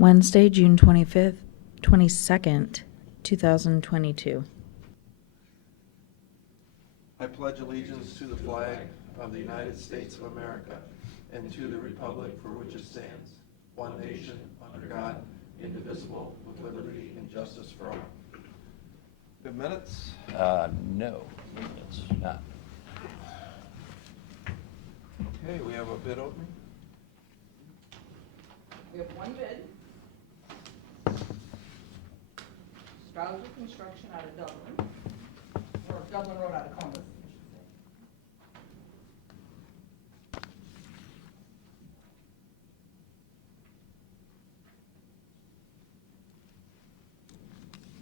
Wednesday, June 25th, 22nd, 2022. I pledge allegiance to the flag of the United States of America and to the republic for which it stands, one nation, under God, indivisible, with liberty and justice for all. Good minutes? No, it's not. Okay, we have a bid opening. We have one bid. Strauser Construction out of Dublin, or Dublin Road out of Columbus, I should say.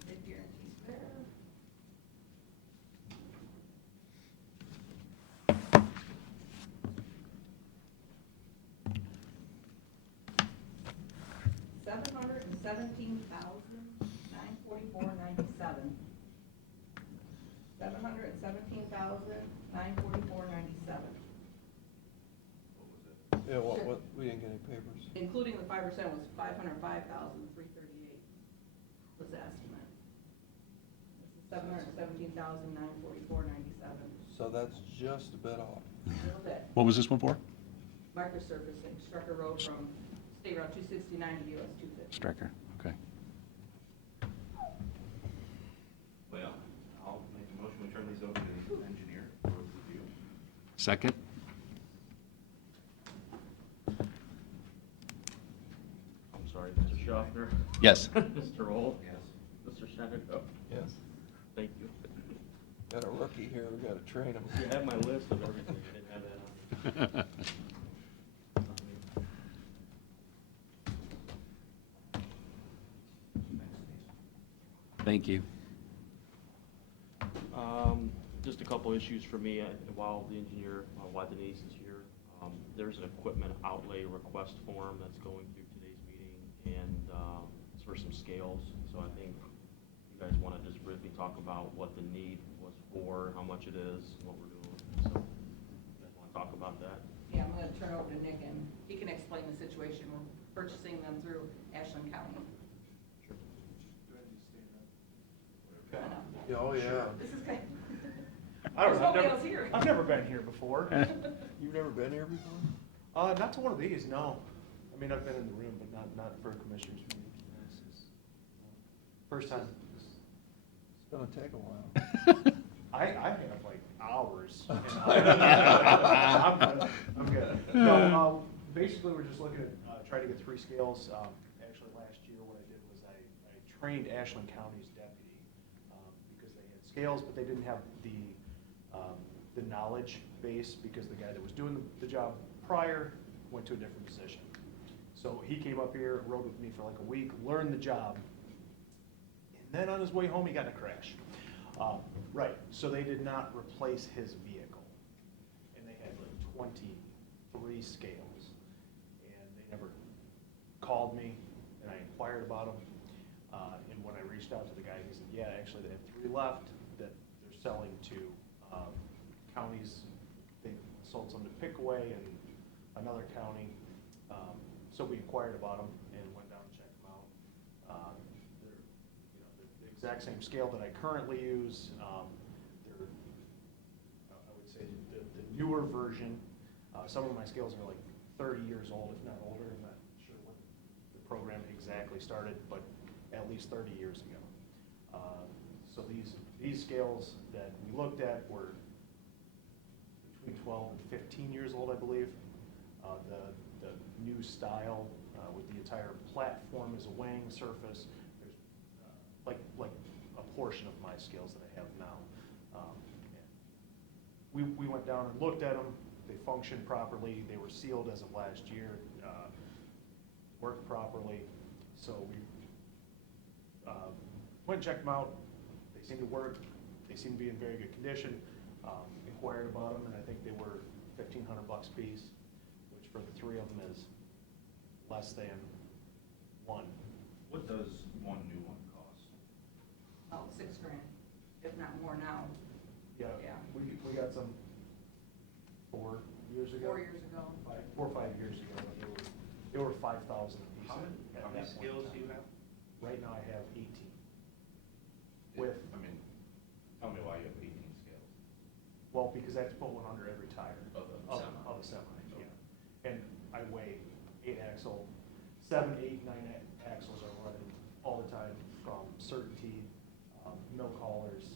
Bid guarantees there. $717,944.97. $717,944.97. Yeah, what, we didn't get any papers. Including the 5% was $505,338 was the estimate. This is $717,944.97. So that's just a bit off. A little bit. What was this one for? Microsurfacing, Strucker Road from State Route 269 to US 250. Striker, okay. Well, I'll make a motion, we turn these over to the engineer for review. Second? I'm sorry, Mr. Schaffner? Yes. Mr. Old? Yes. Mr. Shenango? Yes. Thank you. Got a rookie here, we gotta train him. You have my list of everything, I didn't have that on. Thank you. Just a couple issues for me, while the engineer, while Denise is here. There's an equipment outlay request form that's going through today's meeting, and it's for some scales. So I think you guys want to just briefly talk about what the need was for, how much it is, what we're doing. So you guys want to talk about that? Yeah, I'm gonna turn over to Nick and he can explain the situation. We're purchasing them through Ashland County. Sure. I know. Yeah, oh, yeah. This is kind I don't There's know. nobody else here. I've never been here before. You've never been here before? Not to one of these, no. I mean, I've been in the room, but not for a commissioner's meeting. This is first time. It's gonna take a while. I have like hours. I'm good. No, basically, we're just looking at trying to get 3 scales. Actually, last year, what I did was I trained Ashland County's deputy because they had scales, but they didn't have the knowledge base because the guy that was doing the job prior went to a different position. So he came up here, rode with me for like a week, learned the job, and then on his way home, he got in a crash. Right, so they did not replace his vehicle, and they had like 23 scales, and they never called me, and I inquired about them, and when I reached out to the guy, he said, yeah, actually they have 3 left that they're selling to counties. They sold some to Pickaway and another county, so we inquired about them and went down and checked them out. They're the exact same scale that I currently use. They're, I would say, the newer version. Some of my scales are like 30 years old, if not older. I'm not sure when the program exactly started, but at least 30 years ago. So these scales that we looked at were between 12 and 15 years old, I believe. The new style with the entire platform as a weighing surface, there's like a portion of my scales that I have now. We went down and looked at them. They functioned properly. They were sealed as of last year, worked properly. So we went and checked them out. They seemed to work. They seemed to be in very good condition. Inquired about them, and I think they were $1,500 a piece, which for the 3 of them is less than one. What does one new one cost? About $6 grand, if not more now. Yeah, Yeah. we got some 4 years ago. 4 years ago. 4 or 5 years ago. There were 5,000 apiece. How many, at how many that point in scales time. do you have? Right now I have 18. With, I mean, tell me why you have 18 scales. well, because I have to put one under every tire. Of the semi. Of the semi, yeah. And I weigh 8 axle, 7, 8, 9 axles are running all the time from Certainty, milk haulers,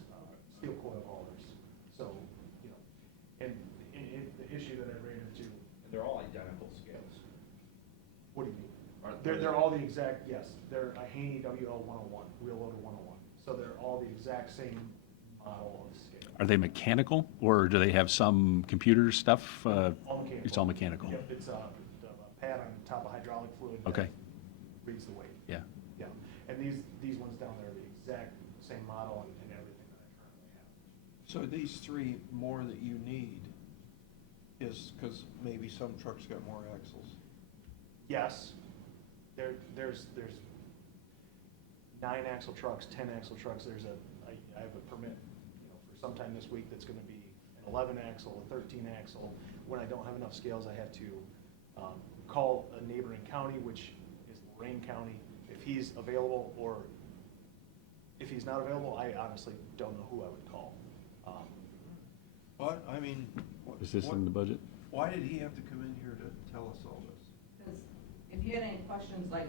steel coil haulers. So, you know, and the issue that I ran into, And they're all identical scales. what do you mean? Aren't They're they? all the exact, yes, they're a Haney WL 101, wheel loader 101. So they're all the exact same model of scale. Are they mechanical, or do they have some computer stuff? All mechanical. It's all mechanical? Yep, it's a pad on top of hydraulic fluid. that Okay. Reads the weight. Yeah. Yeah, and these ones down there are the exact same model and everything that I currently have. So these three more that you need is, because maybe some trucks got more axles. Yes, there's 9 axle trucks, 10 axle trucks, I have a permit, you know, for sometime this week that's gonna be an 11 axle, a 13 axle. When I don't have enough scales, I have to call a neighboring county, which is Lorraine County, if he's available, or if he's not available, I honestly don't know who I would call. But, I mean. Is this in the budget? Why did he have to come in here to tell us all this? Because if you had any questions like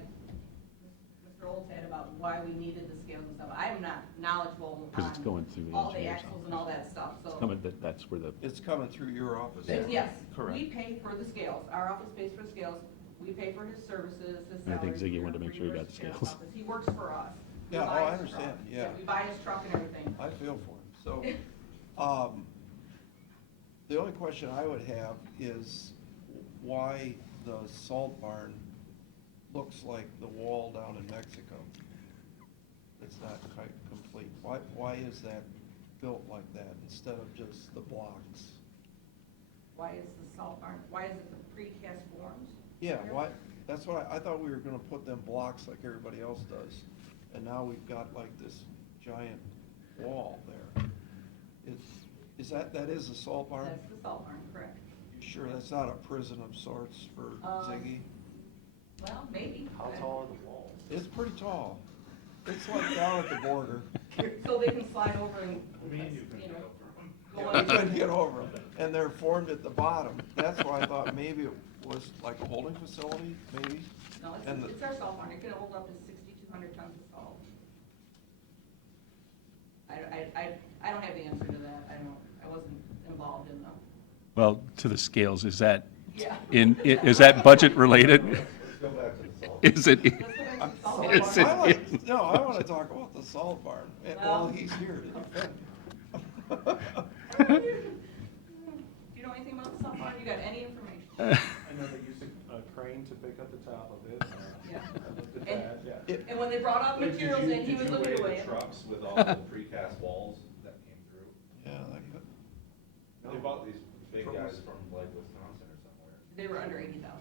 Mr. Olds had about why we needed the scales and stuff, I am not knowledgeable Because it's on going through the all the engineer's axles and all that stuff, so. It's coming, that's where the, It's coming through your office. Yes, Correct. we pay for the scales, our office pays for the scales, we pay for his services, his I think salary. Ziggy wanted to make sure he got the for your scales. office. He works for us. We Yeah, buy oh, I his understand, truck. yeah. We buy his truck and everything. I feel for him. So, the only question I would have is why the salt barn looks like the wall down in Mexico. It's not quite complete. Why is that built like that instead of just the blocks? Why is the salt barn, why is it the precast forms? Yeah, why, that's what I thought we were gonna put them blocks like everybody else does. And now we've got like this giant wall there. Is that is a salt barn? That's the salt barn, correct. You sure that's not a prison of sorts for Ziggy? Well, maybe. How tall are the walls? It's pretty tall. It's like down at the border. So they can slide over and, Me and you you know, You go couldn't in. get over them, and they're formed at the bottom. That's why I thought maybe it was like a holding facility, maybe? No, And it's our salt barn, it can hold up to 6,200 tons of salt. I don't have the answer to that, I wasn't involved in the, well, to the scales, is that, yeah. is that budget related? Let's go back to the salt. Is it? Let's go back to the salt Is barn. it- No, I wanna talk about the salt barn, while Well- he's here to defend. Do you know anything about the salt barn? You got any information? I know they used a crane to pick up the top of it. Yeah. I looked at And- that, yeah. And when they brought out materials in, he was looking away. Did you weigh the trucks with all the precast walls that came through? Yeah, that could. They bought these big guys from like Wisconsin or somewhere. They were under 80,000.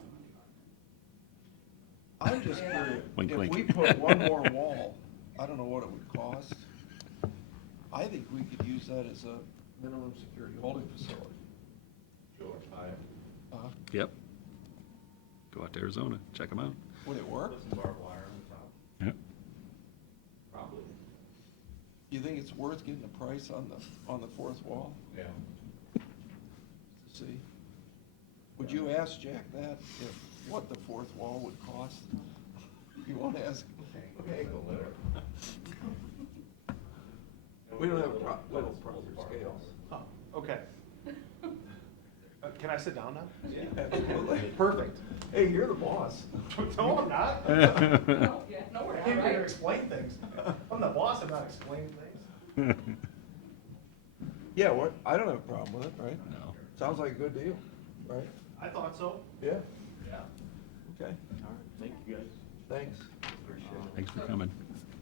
I'm just curious, Wink, if wink. we put one more wall, I don't know what it would cost. I think we could use that as a minimum security holding facility. Sure, Yep. Go out to Arizona, check them out. Would it work? Put some barbed wire on the top, Yep. probably. You think it's worth getting a price on the fourth wall Yeah. to see? Would you ask Jack that, what the fourth wall would cost? You won't ask? Okay, go there. We don't have proper scales. Oh, okay. Can I sit down now? Yeah. Absolutely. Perfect. Hey, you're the boss. No, I'm not. No, yeah, no, we're I not, came here to right? explain things. I'm the boss, I'm not explaining things. Yeah, what, I don't have a problem with it, right? No. Sounds like a good deal, right? I thought so. Yeah. Yeah. Okay, All right, thank you guys. thanks. Appreciate it. Thanks for coming.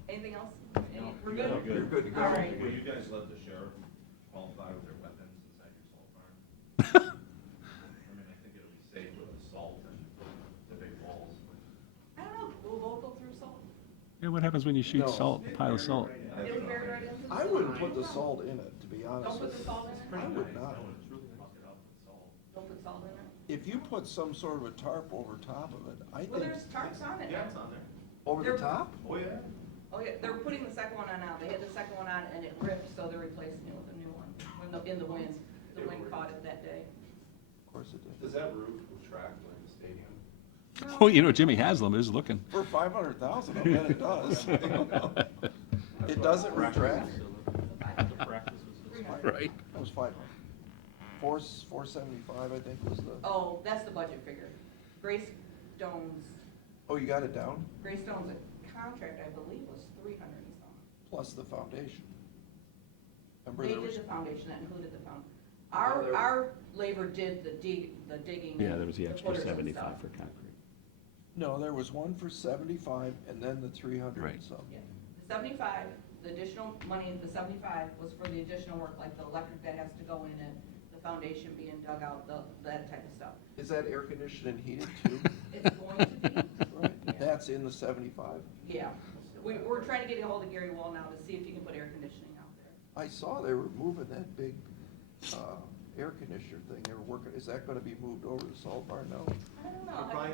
Anything else? No, We're good? You're good to go. All right. Will you guys let the sheriff qualify with their weapons inside your salt barn? I mean, I think it'll be safe with the salt and the big walls. I don't know, will both go through salt? Yeah, what happens when you shoot No. salt, a pile of salt? It would bury right into the I salt? wouldn't put the salt in it, to be honest Don't put with the you. salt in it? I would not. It's really muck it up with salt. Don't put salt in it? If you put some sort of a tarp over top of it, I Well, think, there's tarps on it. Yeah, it's on there. over the They're- top? Oh, yeah. Oh, yeah, they're putting the second one on now. They had the second one on and it ripped, so they're replacing it with a new one. In the wind, the wind caught it that day. Of course it did. Does that roof retract like the stadium? Oh, you know, Jimmy Haslam is looking. For 500,000, I bet it does. It doesn't retract? The practice was this way. Right. That was 500. 475, I think was the, Oh, that's the budget figure. Greystone's oh, you got it down? contract, I believe, was 300 and some. Plus the foundation. Remember They there was, did the foundation, that included the foundation. No, there- Our labor did the digging. Yeah, and there was the extra footers and 75 stuff. for concrete. no, there was one for 75 and then the 300 Right. and some. Yeah, the 75, the additional money, the 75 was for the additional work, like the electric that has to go in it, the foundation being dug out, that type of stuff. Is that air conditioned and heated too? It's going to be, Right, Yeah. that's in the 75? yeah. We're trying to get a hold of Gary Wall now to see if he can put air conditioning out there. I saw they were moving that big air conditioner thing, they were working, is that gonna be moved over to Salt Barn now? I don't know.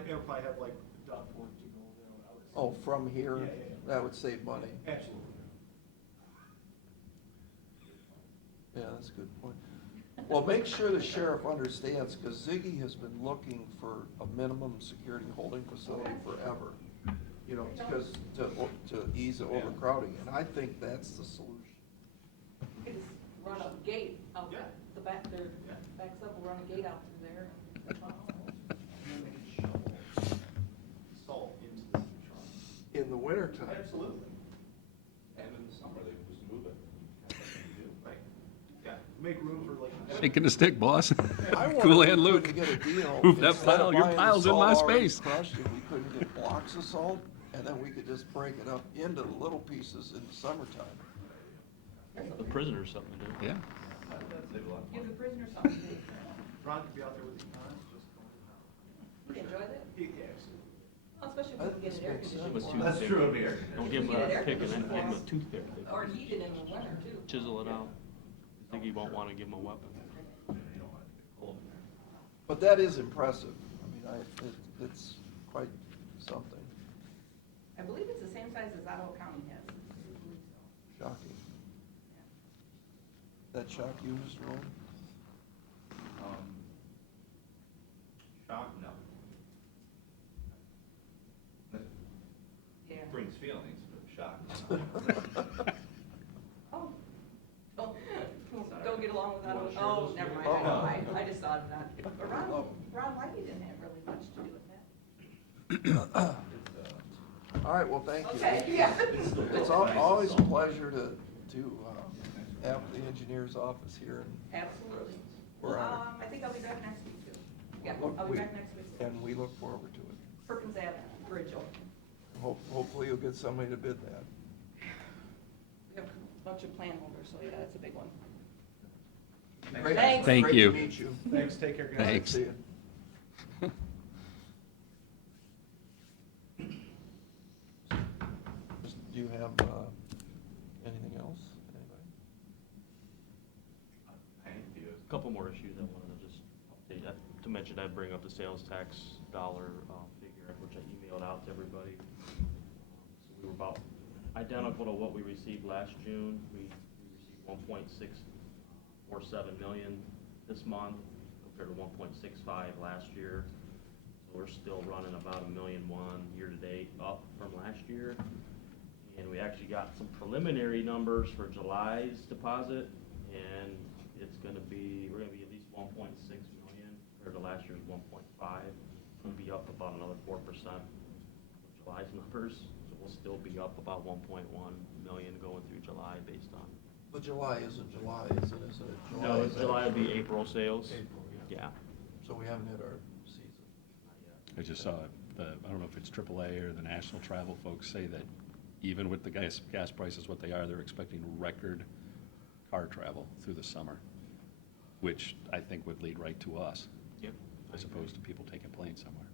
It'll probably have like ductwork to go there. I would say. Oh, from here? Yeah, yeah, yeah. That would save money. Absolutely. Yeah, that's a good point. Well, make sure the sheriff understands, because Ziggy has been looking for a minimum security holding facility forever. You know, because to ease the overcrowding, and I think that's the solution. You could just run a gate out Yeah. the back there, Yeah. backs up, we'll run a gate out through there. And then they can shovel salt into the trunk. In the wintertime. Absolutely. And in the summer, they just move it. Kind of thing to do. Right. Yeah. Make room for like. Shaking the stick, boss. I wonder Cool if hand we Luke. couldn't get a deal. Move that instead of pile, your buying the pile's in my salt already space. crushed, if we couldn't get blocks of salt, and then we could just break it up into the little pieces in the summertime. The prisoners something to do. Yeah. That'd save a lot of Give money. the prisoner something to do. Ron could be out there with his cons, just going to town. You enjoy that? Yeah, absolutely. Well, especially if we can get it air That makes conditioned. With for two them. That's true, it'll be air Don't give them Get it a air pick and then give them a conditioned. toothpick. Or heated in the winter too. Chisel it out. I think he won't want to give them a weapon. You don't want it to get cold in there. But that is impressive. I mean, it's quite something. I believe it's the same size as Ottawa County has. I believe so. Shocking. Yeah. That shock you, Mr. Owen? Shock, no. Yeah. Brings feelings, but shock. Oh. Oh, don't get along with that. Want to share Oh, this never with mind. you? I just thought of that. But Oh. Ron Whitey didn't have really much to do with that. All right, well, thank you. Okay, yeah. It's always a pleasure to have the engineer's office here, Absolutely. We're honored. I think I'll be back next week too. Yeah, Look, I'll be we- back next week. and we look forward to it. Perkins Ave Bridge open. Hopefully you'll get somebody to bid that. We have a bunch of plan holders, so yeah, that's a big one. Great- Thanks. Thank great you. to meet you. Thanks, take care, guys. Thanks. See you. Do you have anything else? Anybody? Thank you. A couple more issues I wanted to just update. To mention, I'd bring up the sales tax dollar figure, which I emailed out to everybody. So we were about identical to what we received last June. We received 1.647 million this month compared to 1.65 last year. So we're still running about $1.1 million year-to-date up from last year. And we actually got some preliminary numbers for July's deposit, and it's gonna be, we're gonna be at least 1.6 million compared to last year's 1.5. We'll be up about another 4% of July's numbers, so we'll still be up about 1.1 million going through July based on. But July isn't July, is it? No, is July will be April sales. April, Yeah. So we haven't hit our season. I just saw I don't know if it's AAA or the national travel folks say that even with the gas prices what they are, they're expecting record car travel through the summer, which I think would lead right to us, Yep. as opposed to people taking planes somewhere.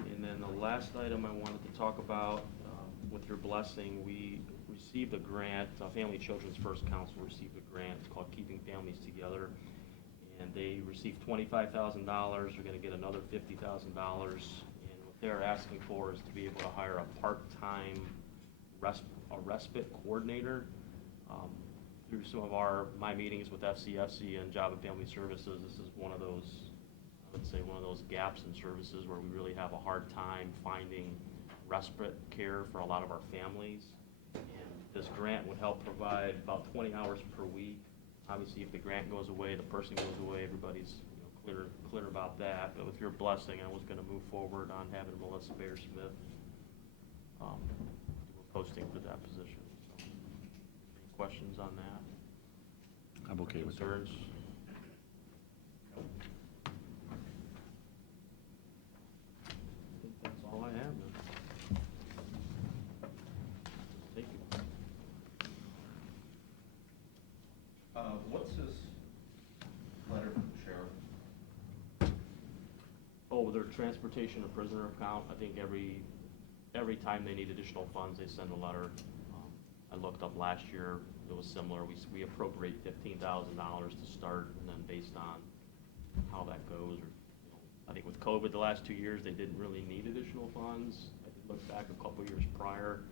And then the last item I wanted to talk about, with your blessing, we received a grant, Family Children's First Council received a grant, it's called Keeping Families Together. and they received $25,000, they're gonna get another $50,000. And what they're asking for is to be able to hire a part-time a respite coordinator. Through some of my meetings with FCFC and Job and Family Services, this is one of those, I would say, one of those gaps in services where we really have a hard time finding respite care for a lot of our families. And this grant would help provide about 20 hours per week. Obviously, if the grant goes away, the person goes away, everybody's clear about that. But with your blessing, I was going to move forward on having Melissa Bayer-Smith do a posting for that position. So, any questions on that? I'm okay with that. Concerns? I think that's all I have then. Thank you. What's this letter from the sheriff? Oh, their transportation and prisoner account, I think every time they need additional funds, they send a letter. I looked up last year, it was similar. We appropriate $15,000 to start, and then based on how that goes, or, I think with COVID the last 2 years, they didn't really need additional funds. I did look back a couple years prior,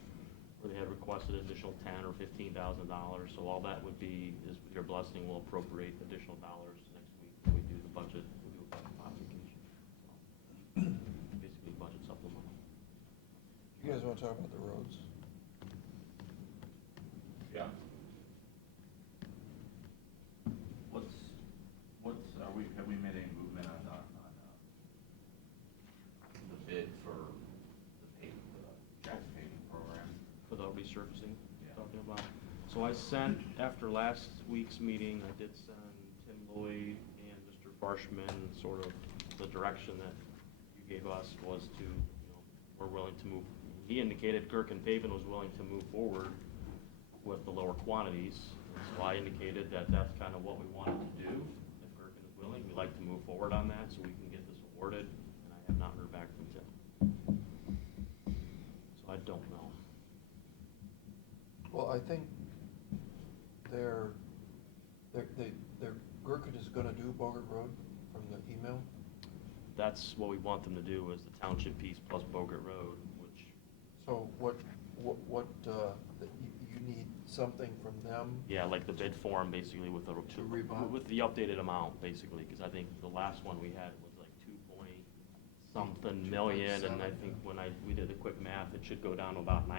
where they had requested additional $10,000 or $15,000. So all that would be is, with your blessing, we'll appropriate additional dollars next week when we do the budget. We'll do a budget modification. So, basically, budget supplemental. You guys want to talk about the roads? Yeah. Have we made any movement on the bid for the Jackson paving program? For the resurfacing, Yeah. talking about. So I sent, after last week's meeting, I did send Tim Lloyd and Mr. Barshman sort of the direction that you gave us was to, we're willing to move. He indicated Gherkin Paving was willing to move forward with the lower quantities. So I indicated that that's kind of what we wanted to do. If Gherkin is willing, we'd like to move forward on that so we can get this awarded. And I have not heard back from Tim. So I don't know. Well, I think Gherkin is gonna do Bogart Road from the email. That's what we want them to do, is the township piece plus Bogart Road, which, So you need something from them? yeah, like the bid form basically with the, To rebut? with the updated amount, basically, because I think the last one we had was like 2 point something million, and I 2.7, think when we did the quick math, it should go down to about $900,000.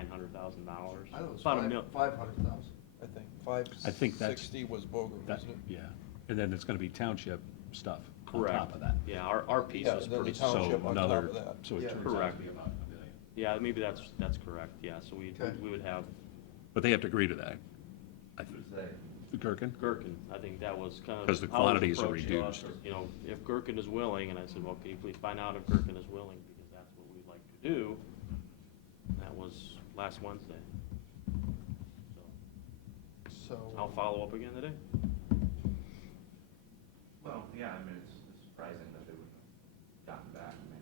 I thought it was About a 500,000, I think. I think that's- 560 was Bogart, That, wasn't it? yeah, and then it's gonna be township stuff on Correct. top of that. Yeah, our piece Yeah, was then the pretty, township So on top another, of that. so it Yeah. turns out Correct. to be about $1 million. yeah, maybe that's correct, yeah, so we Okay. would have But they have to agree to that. Who's they? The Gherkin? Gherkin. I think that was kind of. 'Cause the how it was quantities are approached to us, reduced. if Gherkin is willing, and I said, well, can you please find out if Gherkin is willing, because that's what we'd like to do. That was last Wednesday. So I'll So, follow up again today. Well, yeah, I mean, it's surprising that they would have gotten back. I mean,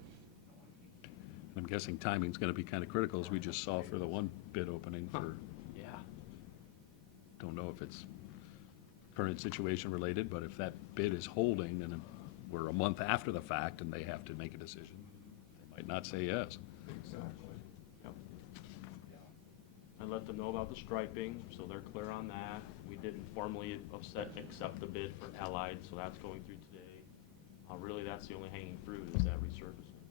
no one- I'm guessing timing's gonna be kinda critical, as we just saw for the one bid opening for, Yeah. don't know if it's current situation related, but if that bid is holding and we're a month after the fact and they have to make a decision, they might not say yes. exactly. Yep. I let them know about the striping, so they're clear on that. We didn't formally accept the bid for Allied, so that's going through today. Really, that's the only hanging fruit, is that resurfacing.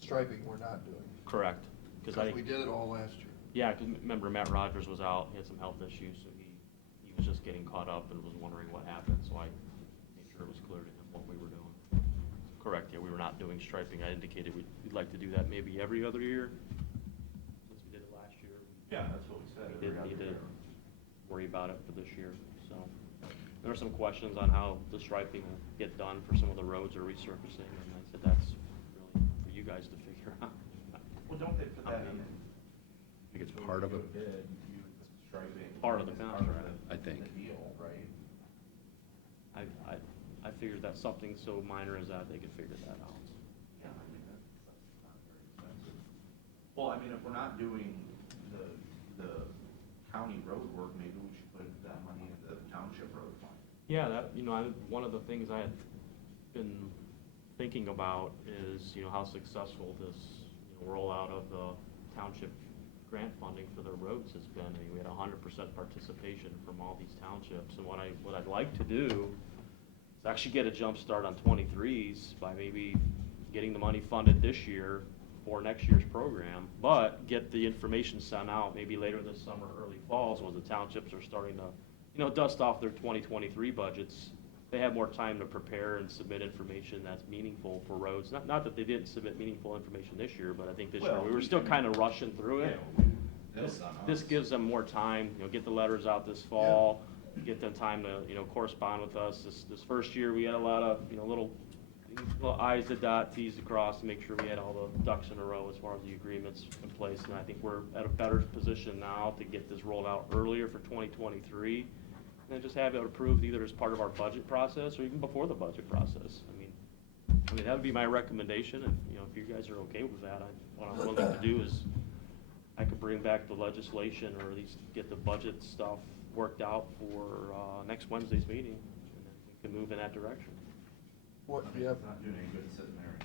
Striping, we're not doing. Correct. Because Because we did it all last year. Yeah, because remember, Matt Rogers was out, he had some health issues, so he was just getting caught up and was wondering what happened, so I made sure it was clear to him what we were doing. Correct, yeah, we were not doing striping. I indicated we'd like to do that maybe every other year, since we did it last year. Yeah, that's what we said. We didn't every need other to year. worry about it for this year, so. There are some questions on how the striping will get done for some of the roads or resurfacing, and I said that's really for you guys to figure out. Well, don't they put that in? I think it's part of it. Bid, you would put the striping. Part of the as part contract, I think. The deal, right? I figured that something so minor as that, they could figure that out. Yeah, I mean, that's not very expensive. Well, I mean, if we're not doing the county road work, maybe we should put that money into the township road fund. Yeah, that, one of the things I had been thinking about is, how successful this, rollout of the township grant funding for the roads has been. I mean, we had 100% participation from all these townships, and what I'd like to do is actually get a jump start on 23s by maybe getting the money funded this year for next year's program, but get the information sent out maybe later this summer, early falls, when the townships are starting to, dust off their 2023 budgets. They have more time to prepare and submit information that's meaningful for roads. Not that they didn't submit meaningful information this year, but I think this year Well, we were we still can- kind of rushing through it. That was on This us. gives them more time, get the letters out this fall, get them time to, correspond with us. This first year, we had a lot of, little I's to dot, T's to cross, to make sure we had all the ducks in a row as far as the agreements in place. And I think we're at a better position now to get this rolled out earlier for 2023. And then just have it approved either as part of our budget process or even before the budget process. I mean, that would be my recommendation. If you guys are okay with that, what I'm willing to do is I could bring back the legislation or at least get the budget stuff worked out for next Wednesday's meeting, and then we can move in that direction. What, I mean, yeah, it's not doing any good sitting there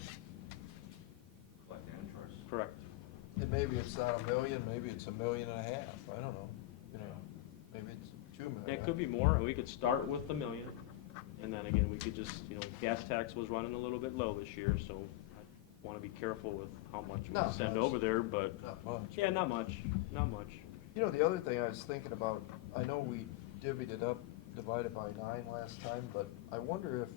collecting interest. Correct. and maybe it's not 1 million, maybe it's 1.5 million, I don't know, maybe it's 2 million. It could be more, and we could start with the million, and then again, we could just, gas tax was running a little bit low this year, so I want to be careful with how much we Not send much. over there, but, Not much. yeah, not much. The other thing I was thinking about, I know we divvied it up, divided by 9 last time, but I wonder if,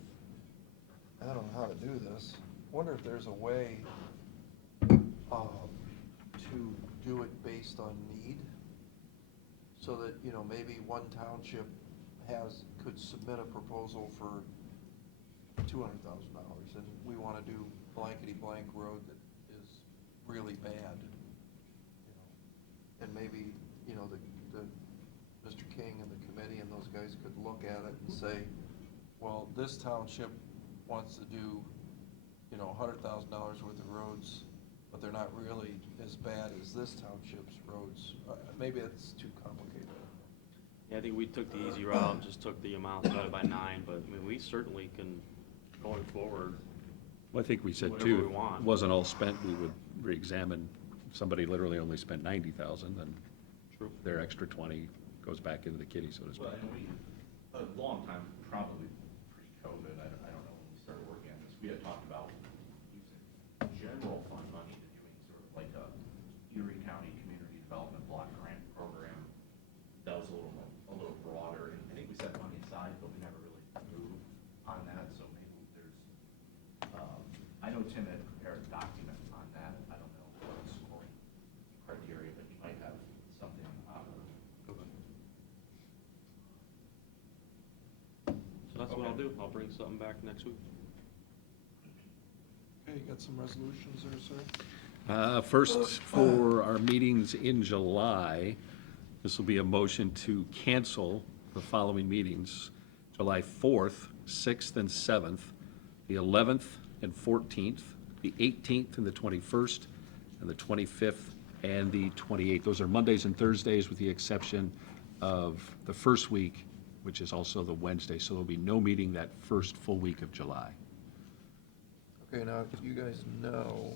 I don't know how to do this, wonder if there's a way to do it based on need, so that, maybe one township could submit a proposal for $200,000, and we want to do blankety blank road that is really bad, and maybe, the Mr. King and the committee and those guys could look at it and say, well, this township wants to do, $100,000 worth of roads, but they're not really as bad as this township's roads. Maybe it's too complicated. Yeah, I think we took the easy route, and just took the amount divided by 9, but, we certainly can, going forward, Well, I think we said Whatever too, we if want. it wasn't all spent, we would reexamine. If somebody literally only spent 90,000, then True. their extra 20 goes back into the kitty, so to speak. Well, and we, a long time, probably pre-COVID, I don't know when we started working on this, we had talked about using general fund money to doing sort of like a Erie County Community Development Block Grant Program. That was a little broader, and I think we set money aside, but we never really moved on that, so maybe there's, I know Tim had prepared a document on that, I don't know what the scoring criteria, but you might have something on it. So that's what I'll do. I'll bring something back next week. Okay, you got some resolutions there, sir? First, for our meetings in July, this will be a motion to cancel the following meetings: July 4th, 6th, and 7th, the 11th and 14th, the 18th and the 21st, and the 25th and the 28th. Those are Mondays and Thursdays, with the exception of the first week, which is also the Wednesday, so there'll be no meeting that first full week of July. Okay, now, you guys know,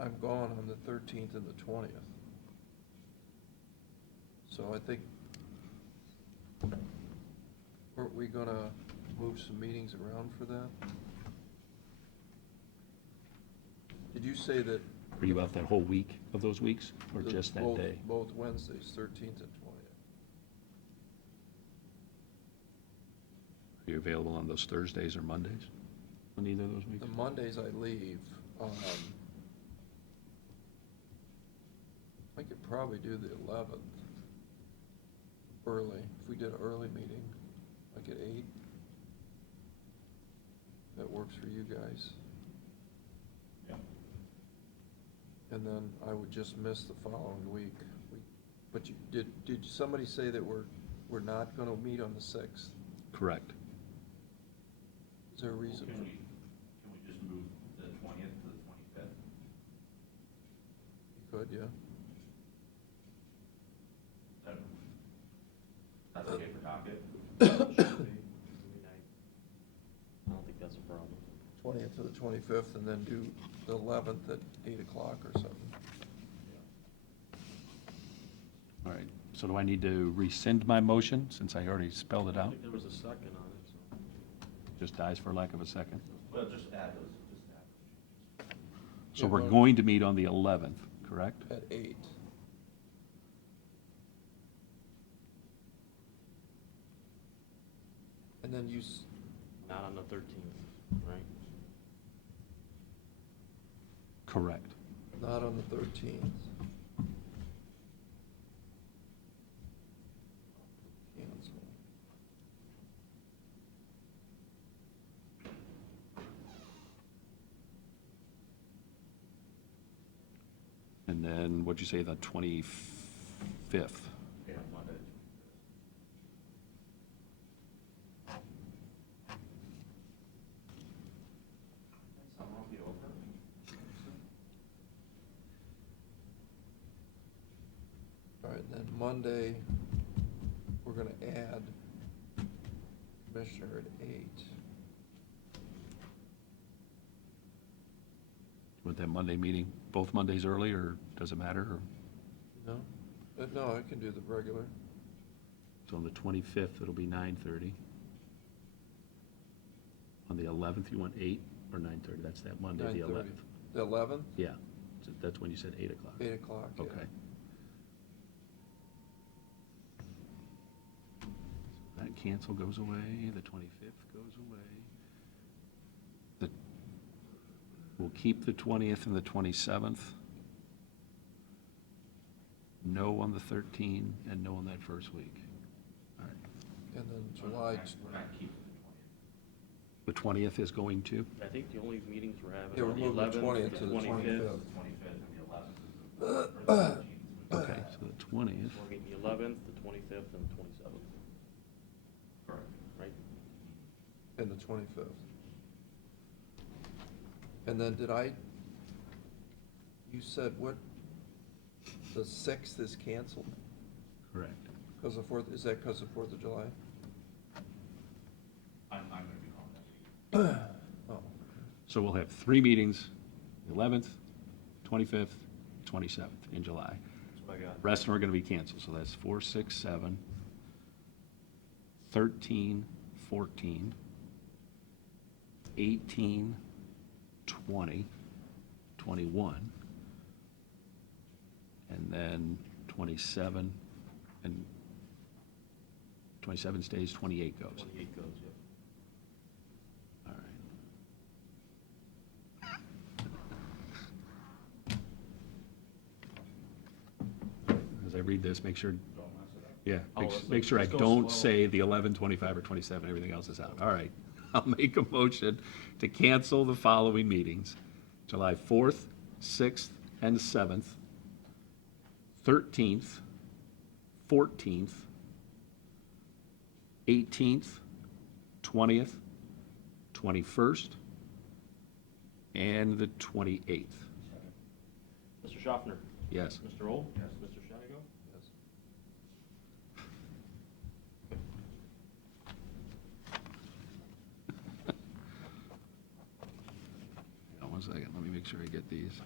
I'm gone on the 13th and the 20th. So I think, weren't we gonna move some meetings around for that? Did you say that? Are you out that whole week of those weeks, or the- just that both- day? Both Wednesdays, 13th and 20th. Are you available on those Thursdays or Mondays, on either of those weeks? The Mondays I leave, I could probably do the 11th, early, if we did an early meeting, like at 8. That works for you guys. Yeah. And then I would just miss the following week. But did somebody say that we're not gonna meet on the 6th? Correct. Is there a reason? Can we just move the 20th to the 25th? You could, yeah. That's okay for docket? Should be. I don't think that's a problem. 20th to the 25th, and then do the 11th at 8 o'clock or something. All right, so do I need to rescind my motion, since I already spelled it I out? think there was a second on it, so. Just dies for lack of a second. Well, just add those. So Yeah, we're vote. going to meet on the 11th, correct? At 8. And then Not on the 13th, right? Correct. not on the 13th. Cancel. And then, what'd you say, the 25th? Yeah, Monday. Summer will be over. All right, then Monday, we're gonna add Commissioner at 8. With that Monday meeting, both Mondays early, or does it matter? Or, No? No, I can do the regular. so on the 25th, it'll be 9:30. On the 11th, you want 8 or 9:30? That's that Monday, the 9:30. 11th. The 11th, Yeah, so that's when you said 8 o'clock. 8 o'clock, yeah. Okay. That cancel goes away, the 25th goes away. We'll keep the 20th and the 27th. No on the 13th, and no on that first week. All right. And then We're July, not keeping The 20th is going to? I think the only meetings we're having Yeah, we're are the moving the 11th, 20th the to the 25th. 25th. the 25th and the 11th is the, or the 13th. Okay, so the 20th. We're meeting the 11th, the 25th, and the 27th, Correct. right? and the 25th. And then you said what, the 6th is canceled? Correct. Because of is that because of 4th of July? I'm gonna be calling that meeting. Oh, So we'll have 3 meetings, the 11th, 25th, 27th in July. That's what I got. Rest of them are going to be canceled, so that's 4, 6, 7, 13, 14, 18, 20, 21, and then 27, and 27 stays, 28 goes. 28 goes, yep. All right. As I read this, make sure, yeah, Oh, make sure I let's go don't slow. say the 11, 25, or 27, everything else is out. All right. I'll make a motion to cancel the following meetings: July 4th, 6th, and 7th, 13th, 14th, 18th, 20th, 21st, and the 28th. Mr. Schaffner? Yes. Mr. Old? Yes. Mr. Shenigo? yes. Hang on one second, let me make sure I get these.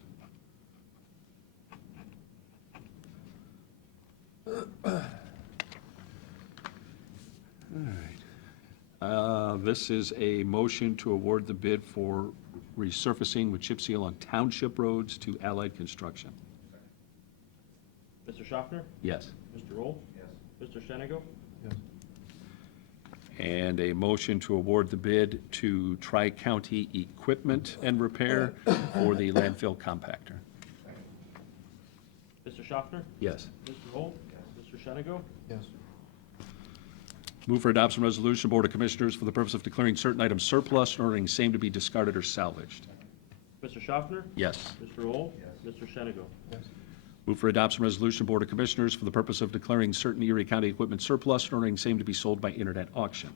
All right. This is a motion to award the bid for resurfacing with chip seal on township roads to Allied Construction. Mr. Schaffner? Yes. Mr. Old? Yes. Mr. Shenigo? Yes. And a motion to award the bid to Tri-County Equipment and Repair for the landfill compactor. Mr. Schaffner? Yes. Mr. Old? Mr. Shenigo? Yes. Move for adoption resolution, Board of Commissioners, for the purpose of declaring certain items surplus and ordering same to be discarded or salvaged. Mr. Schaffner? Yes. Mr. Old? Mr. Shenigo? Yes. Move for adoption resolution, Board of Commissioners, for the purpose of declaring certain Erie County equipment surplus and ordering same to be sold by internet auction.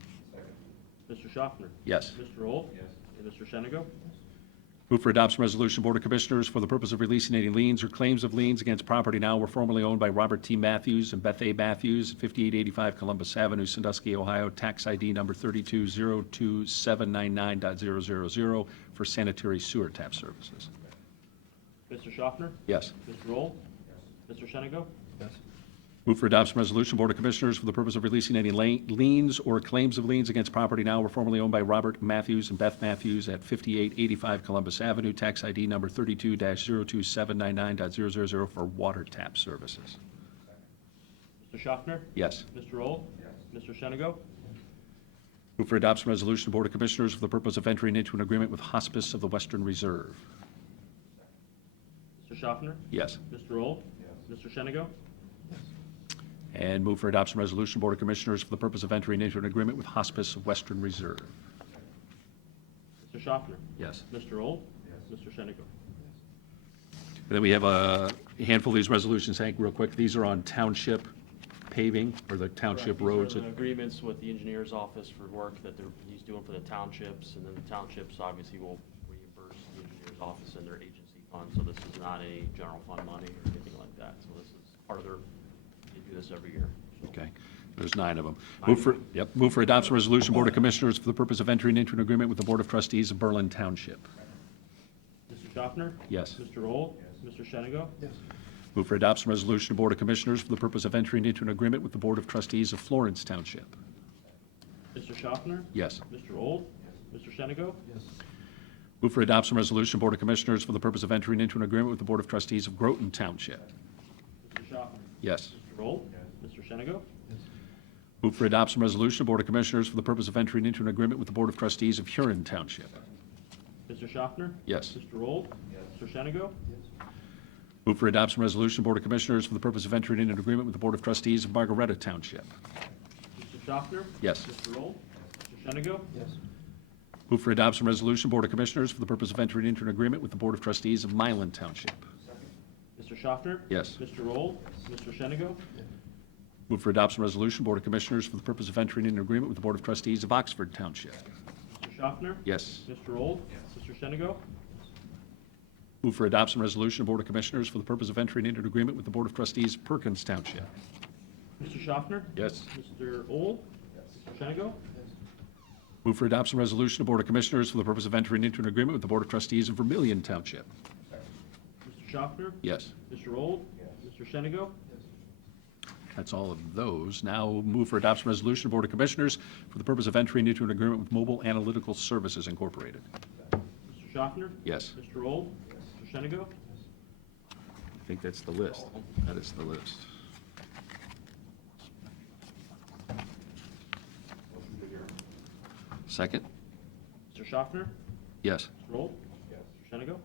Mr. Schaffner? Yes. Mr. Old? Yes. And Mr. Shenigo? Move for adoption resolution, Board of Commissioners, for the purpose of releasing any liens or claims of liens against property now or formerly owned by Robert T. Matthews and Beth A. Matthews, 5885 Columbus Avenue, Sandusky, Ohio, tax ID number 3202799.000 for sanitary sewer tap services. Mr. Schaffner? Yes. Mr. Old? Yes. Mr. Shenigo? Yes. Move for adoption resolution, Board of Commissioners, for the purpose of releasing any liens or claims of liens against property now or formerly owned by Robert Matthews and Beth Matthews at 5885 Columbus Avenue, tax ID number 32-02799.000 for water tap services. Mr. Schaffner? Yes. Mr. Old? Yes. Mr. Shenigo? Move for adoption resolution, Board of Commissioners, for the purpose of entering into an agreement with Hospice of the Western Reserve. Mr. Schaffner? Yes. Mr. Old? Yes. Mr. Shenigo? And move for adoption resolution, Board of Commissioners, for the purpose of entering into an agreement with Hospice of Western Reserve. Mr. Schaffner? Yes. Mr. Old? Yes. Mr. Shenigo? And then we have a handful of these resolutions, Hank, real quick. These are on township paving, or the township roads. These are the agreements with the engineer's office for work that he's doing for the townships, and then the townships obviously will reimburse the engineer's office and their agency fund, so this is not any general fund money or anything like that. So this is part of their, they do this every year. So, Okay, there's 9 of them. Move for adoption resolution, Board of Commissioners, for the purpose of entering into an agreement with the Board of Trustees of Berlin Township. Mr. Schaffner? Yes. Mr. Old? Yes. Mr. Shenigo? Yes. Move for adoption resolution, Board of Commissioners, for the purpose of entering into an agreement with the Board of Trustees of Florence Township. Mr. Schaffner? Yes. Mr. Old? Yes. Mr. Shenigo? Yes. Move for adoption resolution, Board of Commissioners, for the purpose of entering into an agreement with the Board of Trustees of Groton Township. Mr. Schaffner? Yes. Mr. Old? Yes. Mr. Shenigo? Move for adoption resolution, Board of Commissioners, for the purpose of entering into an agreement with the Board of Trustees of Huron Township. Mr. Schaffner? Yes. Mr. Old? Yes. Mr. Shenigo? Move for adoption resolution, Board of Commissioners, for the purpose of entering into an agreement with the Board of Trustees of Margaretta Township. Mr. Schaffner? Yes. Mr. Old? Mr. Shenigo? Yes. Move for adoption resolution, Board of Commissioners, for the purpose of entering into an agreement with the Board of Trustees of Milan Township. Mr. Schaffner? Yes. Mr. Old? Mr. Shenigo? Move for adoption resolution, Board of Commissioners, for the purpose of entering into an agreement with the Board of Trustees of Oxford Township. Mr. Schaffner? Yes. Mr. Old? Yes. Mr. Shenigo? Move for adoption resolution, Board of Commissioners, for the purpose of entering into an agreement with the Board of Trustees of Perkins Township. Mr. Schaffner? Yes. Mr. Old? Yes. Mr. Shenigo? Move for adoption resolution, Board of Commissioners, for the purpose of entering into an agreement with the Board of Trustees of Vermillion Township. Mr. Schaffner? Yes. Mr. Old? Yes. Mr. Shenigo? That's all of those. Now move for adoption resolution, Board of Commissioners, for the purpose of entering into an agreement with Mobile Analytical Services Incorporated. Mr. Schaffner? Yes. Mr. Old? Yes. Mr. Shenigo? I think that's the list. That is the list. Second? Mr. Schaffner? Yes. Mr. Old? Yes. Mr. Shenigo?